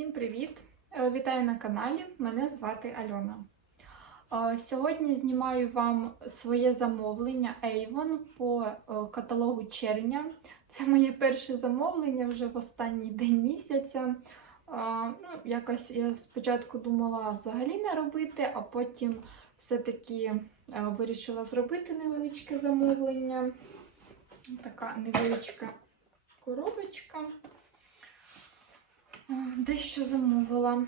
Всім привіт! Е, Вітаю на каналі. Мене звати Альона. Е, Сьогодні знімаю вам своє замовлення Avon по е, каталогу червня. Це моє перше замовлення вже в останній день місяця. Ну, якось я спочатку думала взагалі не робити, а потім все-таки вирішила зробити невеличке замовлення. Така невеличка коробочка. Дещо замовила.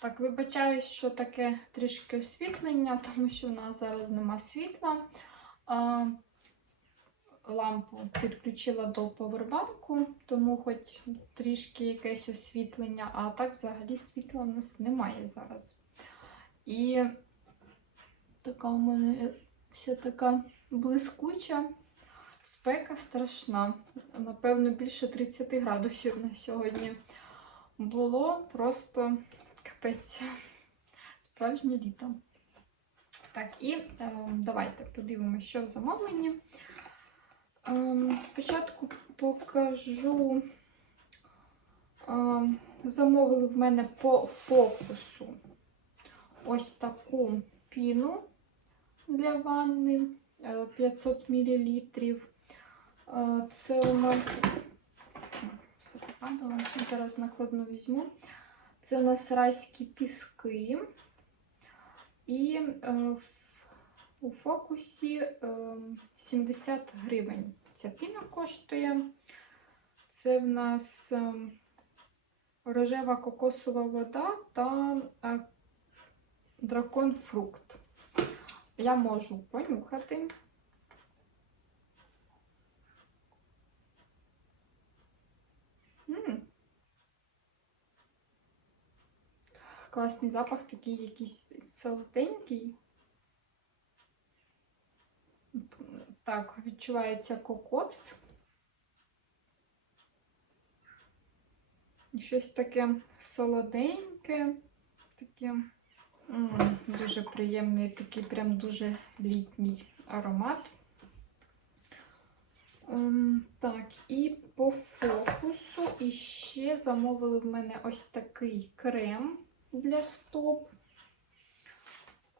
Так, вибачаю, що таке трішки освітлення, тому що в нас зараз нема світла. Лампу підключила до повербанку, тому хоч трішки якесь освітлення, а так взагалі світла в нас немає зараз. І така у мене вся така блискуча. Спека страшна. Напевно, більше 30 градусів на сьогодні було просто капець. Справжнє літо. Так, і е, давайте подивимося, що в замовленні. Е, спочатку покажу. Е, замовили в мене по фокусу ось таку піну для ванни 500 мл. Це у нас все попадало. Зараз накладну візьму. Це у нас райські піски. І е, у фокусі е, 70 гривень. Ця піна коштує. Це в нас е, рожева кокосова вода та е, дракон фрукт. Я можу понюхати. М. Класний запах, такий якийсь солоденький. Так, відчувається кокос. Щось таке солоденьке, таке дуже приємний, такий прям дуже літній аромат. Ем, так, і по фокусу і ще замовили в мене ось такий крем для стоп.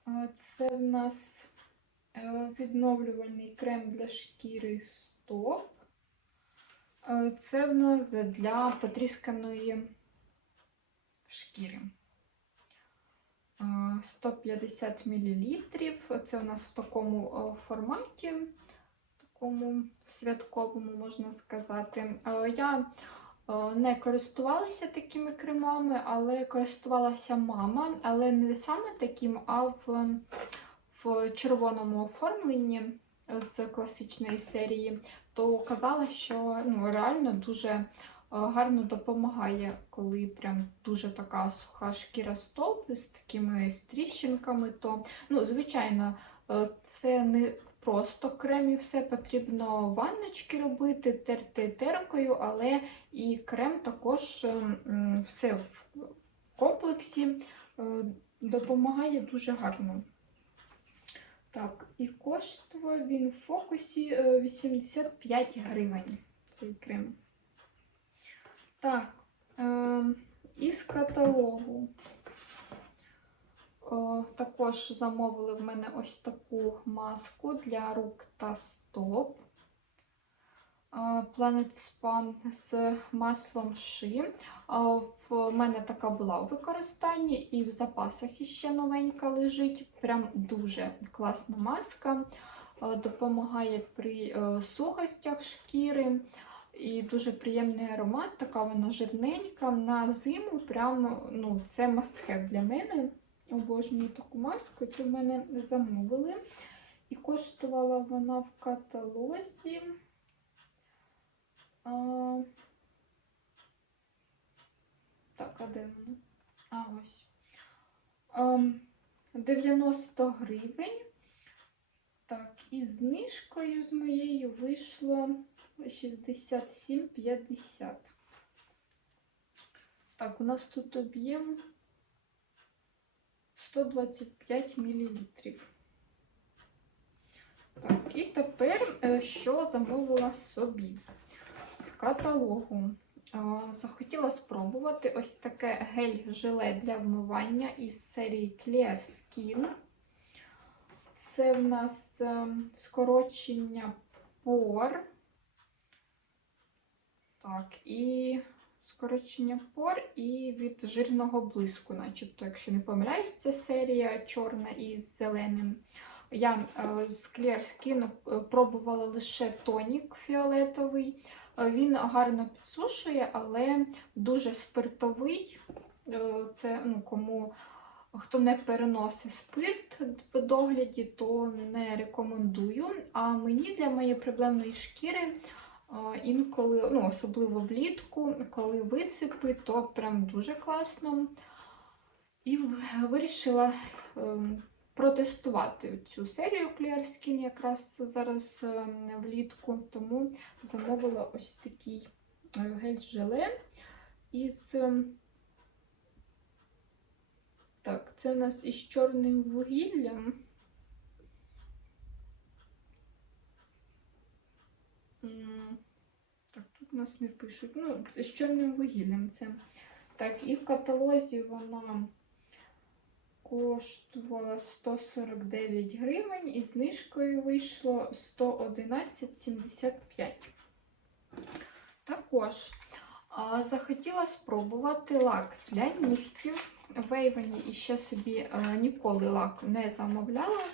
Е, Це в нас е, відновлювальний крем для шкіри стоп. Е, Це в нас для потрісканої шкіри. Е, 150 мл. Це у нас в такому е, форматі такому святковому, можна сказати. Е, Я е, не користувалася такими кремами, але користувалася мама, але не саме таким, а в, в червоному оформленні з класичної серії, то казала, що ну, реально дуже гарно допомагає, коли прям дуже така суха шкіра стоп з такими стріщинками, то, ну, звичайно, е, це не просто крем і все потрібно ванночки робити, терти теркою, але і крем також все в комплексі е, допомагає дуже гарно. Так, і коштував він в фокусі е, 85 гривень цей крем. Так, е, із каталогу. О, також замовили в мене ось таку маску для рук та стоп. Е, Planet Spa з маслом ши. Е, В мене така була в використанні і в запасах іще новенька лежить. Прям дуже класна маска. Е, Допомагає при е, сухостях шкіри. І дуже приємний аромат, така вона жирненька. На зиму прям, ну, це have для мене. Обожнюю таку маску. Це в мене замовили. І коштувала вона в каталозі. А... Так, а де вона? А, ось. А, 90 гривень. Так, і знижкою з моєю вийшло 67,50. Так, у нас тут об'єм 125 мл. Так, і тепер що замовила собі з каталогу. захотіла спробувати ось таке гель-желе для вмивання із серії Clear Skin. Це в нас е, скорочення пор. Так, і скорочення пор і від жирного блиску, начебто, якщо не помиляюсь, це серія чорна із зеленим. Я е, з Clear Skin е, пробувала лише тонік фіолетовий. Е, Він гарно підсушує, але дуже спиртовий. Це ну, кому хто не переносить спирт в догляді, то не рекомендую. А мені для моєї проблемної шкіри інколи, ну, особливо влітку, коли висипи, то прям дуже класно. І вирішила ем, протестувати цю серію Clear Skin якраз зараз ем, влітку, тому замовила ось такий е, гель-желе із. ем, Так, це у нас із чорним вугіллям. М, Нас не пишуть. Ну, це з чорним вугіллям це. Так, і в каталозі вона коштувала 149 гривень і знижкою вийшло 111,75. Також а, захотіла спробувати лак для нігтів. В Ейвені і ще собі е, ніколи лак не замовляла.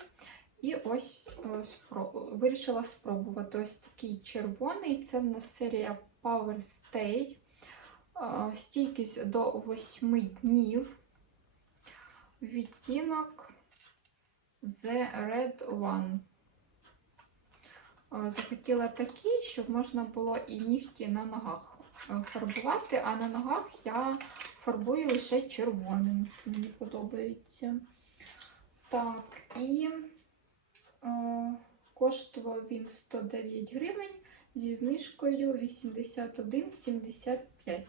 І ось е, спро- вирішила спробувати ось такий червоний. Це в нас серія Power Stay. Е, Стійкість до 8 днів. Відтінок The Red One. Е, Захотіла такий, щоб можна було і нігті на ногах е, фарбувати, а на ногах я фарбую лише червоним. Мені подобається. Так, і е, коштував він 109 гривень зі знижкою 81,75.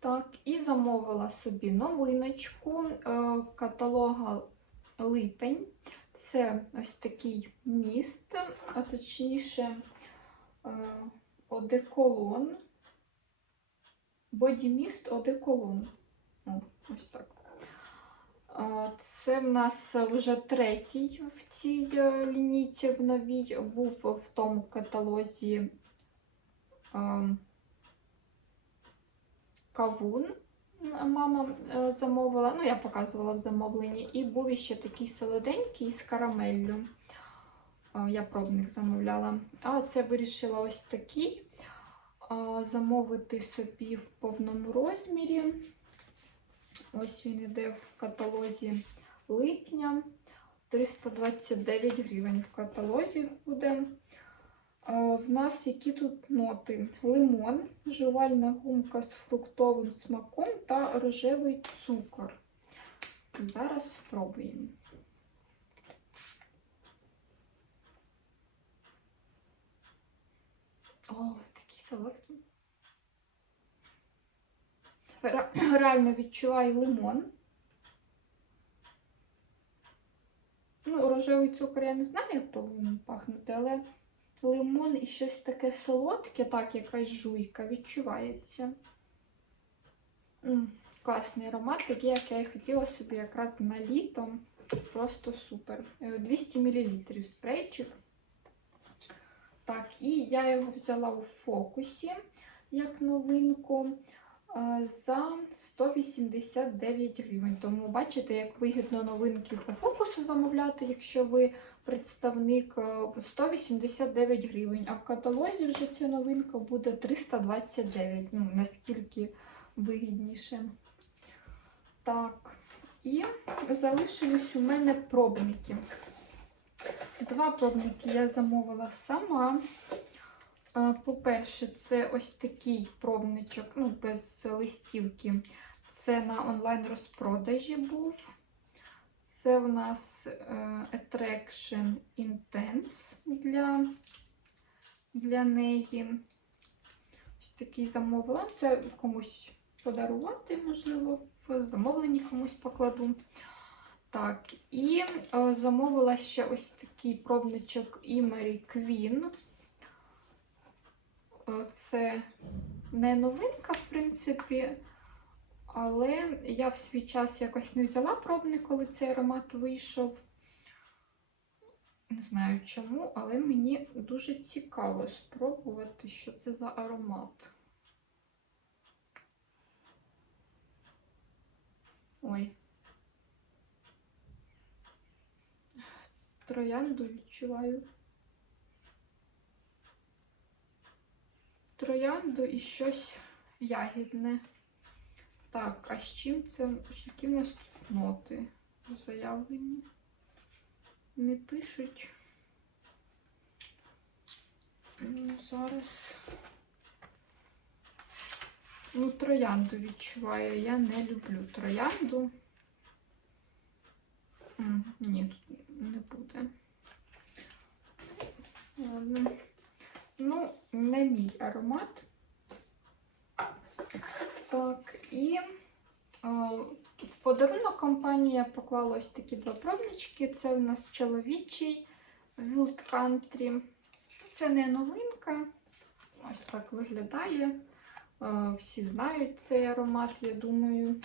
Так, і замовила собі новиночку е, каталога Липень. Це ось такий міст, а точніше е, одеколон. Бодіміст одеколон. Ось так. Це в нас вже третій в цій е, лінійці в новій. Був в тому каталозі ем, кавун. Мама е, замовила, ну я показувала в замовленні, і був іще такий солоденький з карамеллю. Е, Я пробник замовляла. А це вирішила ось такий замовити собі в повному розмірі. Ось він іде в каталозі липня. 329 гривень в каталозі буде. В нас які тут ноти? Лимон, жувальна гумка з фруктовим смаком та рожевий цукор. Зараз спробуємо. О, такий солодкий. Реально відчуваю лимон. Ну, рожевий цукор я не знаю, як повинен пахнути, але лимон і щось таке солодке, так, якась жуйка, відчувається. М, класний аромат, такий, як я і хотіла собі якраз на літо. Просто супер. Е, 200 мл спрейчик. Так, і я його взяла у фокусі як новинку е, за 189 гривень. Тому бачите, як вигідно новинки по фокусу замовляти, якщо ви представник е, 189 гривень, а в каталозі вже ця новинка буде 329. Ну, наскільки вигідніше. Так, і залишились у мене пробники. Два пробники я замовила сама. По-перше, це ось такий пробничок, ну, без листівки. Це на онлайн-розпродажі був. Це в нас е, Attraction Intense для, для неї. Ось такий замовила. Це комусь подарувати, можливо, в замовленні комусь покладу. Так, і е, замовила ще ось такий пробничок Emery Queen. Це не новинка, в принципі, але я в свій час якось не взяла пробний, коли цей аромат вийшов. Не знаю чому, але мені дуже цікаво спробувати, що це за аромат. Ой. Троянду відчуваю. Троянду і щось ягідне. Так, а з чим це? Які в нас тут ноти заявлені? Не пишуть. Ну, Зараз. Ну, троянду відчуваю. Я не люблю троянду. Ні, тут не буде. Ладно. Не мій аромат. Так, і е, в подарунок компанія поклала ось такі два пробнички. Це у нас чоловічий Wild Country. Це не новинка. Ось так виглядає. Е, Всі знають цей аромат, я думаю.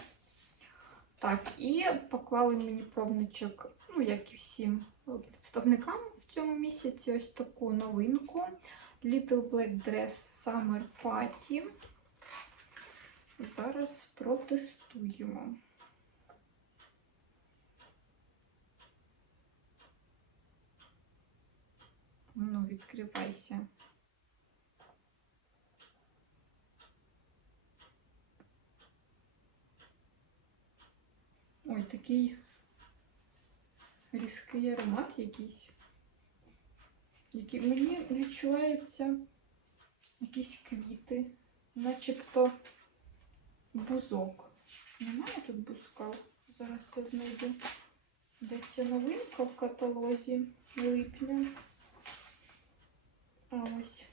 Так, і поклали мені пробничок, ну, як і всім представникам в цьому місяці, ось таку новинку. Little Black Dress Summer Party. Зараз протестуємо. Ну, відкривайся. Ой, такий різкий аромат якийсь. Який мені відчувається якісь квіти, начебто бузок. Немає тут бузка? Зараз це знайду. Де ця новинка в каталозі липня. А ось.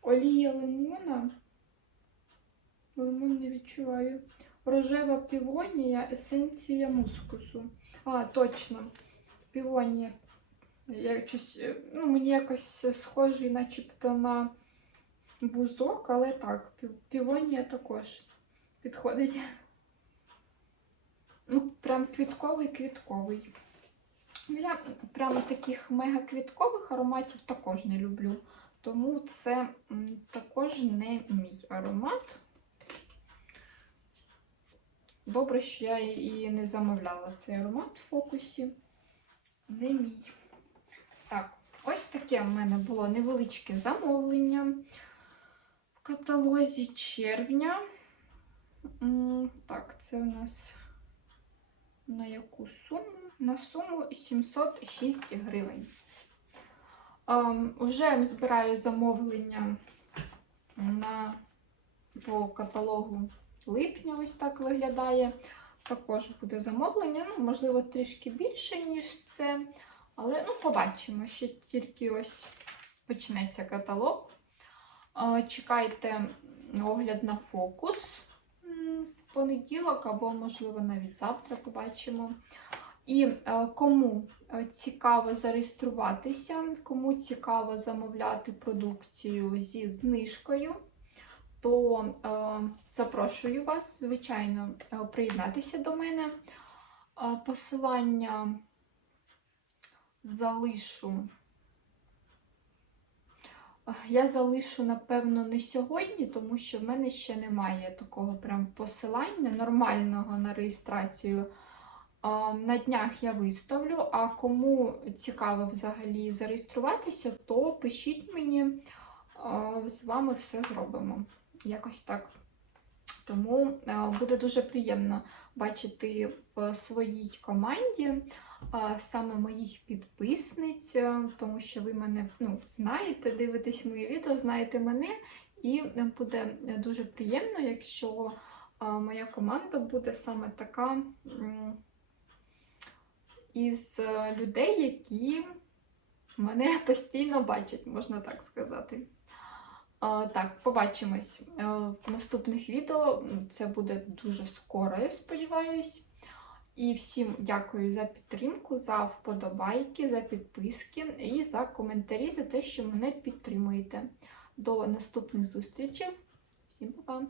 Олія лимона. Лимон не відчуваю. Рожева півонія, есенція мускусу. А, точно. Півонія. Я щось, е, ну, мені якось схожий, начебто на бузок, але так, півонія також підходить. Ну, прям квітковий-квітковий. Я прямо таких мега-квіткових ароматів також не люблю. Тому це також не мій аромат. Добре, що я і не замовляла цей аромат в фокусі. Не мій. Так, ось таке в мене було невеличке замовлення в каталозі червня. Так, це у нас на яку суму? На суму 706 гривень. Уже збираю замовлення на, по каталогу липня, ось так виглядає. Також буде замовлення, ну, можливо, трішки більше, ніж це. Але ну, побачимо, ще тільки ось почнеться каталог. Чекайте огляд на фокус в понеділок, або, можливо, навіть завтра побачимо. І е, кому е, цікаво зареєструватися, кому цікаво замовляти продукцію зі знижкою, то е, запрошую вас, звичайно, е, приєднатися до мене. Е, посилання залишу. Я залишу, напевно, не сьогодні, тому що в мене ще немає такого прям посилання нормального на реєстрацію. На днях я виставлю, а кому цікаво взагалі зареєструватися, то пишіть мені, з вами все зробимо. Якось так. Тому буде дуже приємно бачити в своїй команді саме моїх підписниць, тому що ви мене ну, знаєте, дивитесь мої відео, знаєте мене, і буде дуже приємно, якщо моя команда буде саме така. із е, людей, які мене постійно бачать, можна так сказати. Так, побачимось е, в наступних відео. Це буде дуже скоро, я сподіваюсь. І всім дякую за підтримку, за вподобайки, за підписки і за коментарі, за те, що мене підтримуєте. До наступних зустрічей. Всім па-па!